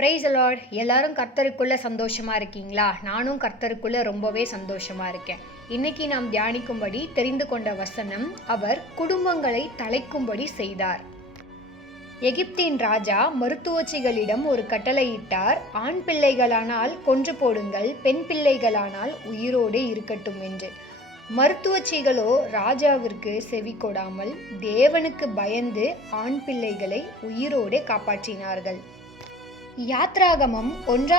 Price Lord. எல்லாரும் கர்த்தருக்குள்ள சந்தோஷமா இருக்கீங்களா? நானும் கர்த்தருக்குள்ள ரொம்பவே சந்தோஷமா இருக்கேன். இன்னைக்கு நாம் தியானிக்கும்படி தெரிந்து கொண்ட வசனம், அவர் குடும்பங்களை தழைக்கும்படி செய்தார். எகிப்தின் ராஜா மருத்துவச்சிகளிடம் ஒரு கட்டளையிட்டார், ஆண் பிள்ளைகளானால் கொன்று போடுங்கள், பெண் பிள்ளைகளானால் உயிரோடு இருக்கட்டும் என்று. மருத்துவச்சிகளோ ராஜாவிற்கு செவி கொடாமல் தேவனுக்கு பயந்து ஆண் பிள்ளைகளை உயிரோடு காப்பாற்றினார்கள். யாத்ராகமம் 1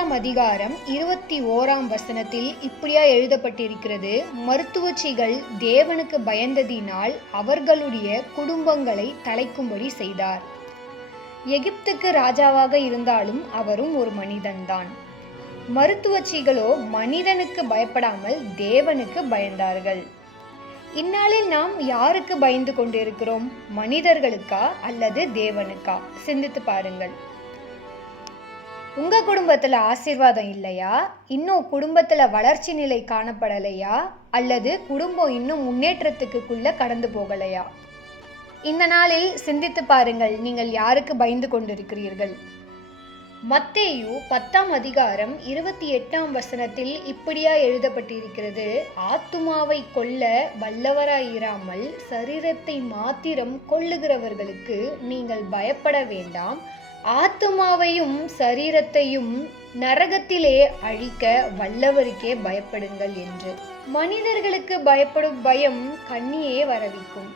21 இப்படியா எழுதப்பட்டிருக்கிறது, மருத்துவச்சிகள் தேவனுக்கு பயந்ததினால் அவர்களுடைய குடும்பங்களை தழைக்கும்படி செய்தார். எகிப்துக்கு ராஜாவாக இருந்தாலும் அவரும் ஒரு மனிதன்தான். மருத்துவச்சிகளோ மனிதனுக்கு பயப்படாமல் தேவனுக்கு பயந்தார்கள். இந்நாளில் நாம் யாருக்கு பயந்து கொண்டிருக்கிறோம்? மனிதர்களுக்கா அல்லது தேவனுக்கா? சிந்தித்து பாருங்கள். உங்க குடும்பத்துல ஆசீர்வாதம் இல்லையா? இன்னும் குடும்பத்துல வளர்ச்சி நிலை காணப்படலையா? அல்லது குடும்பம் இன்னும் முன்னேற்றத்துக்குள்ள கடந்து போகலையா? இந்த நாளில் சிந்தித்து பாருங்கள், நீங்கள் யாருக்கு பயந்து கொண்டிருக்கிறீர்கள்? மத்தேயு 10 இப்படியா எழுதப்பட்டிருக்கிறது, ஆத்துமாவை கொல்ல வல்லவராயிராமல் சரீரத்தை மாத்திரம் கொல்லுகிறவர்களுக்கு நீங்கள் பயப்பட வேண்டாம், ஆத்துமாவையும் சரீரத்தையும் நரகத்திலே அழிக்க வல்லவருக்கே பயப்படுங்கள் என்று. மனிதர்களுக்கு பயப்படும் பயம் கண்ணியே வரவிக்கும்.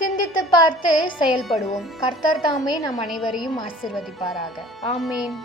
சிந்தித்து பார்த்து செயல்படுவோம். கர்த்தர் தாமே நம் அனைவரையும் ஆசீர்வதிப்பாராக. ஆமேன்.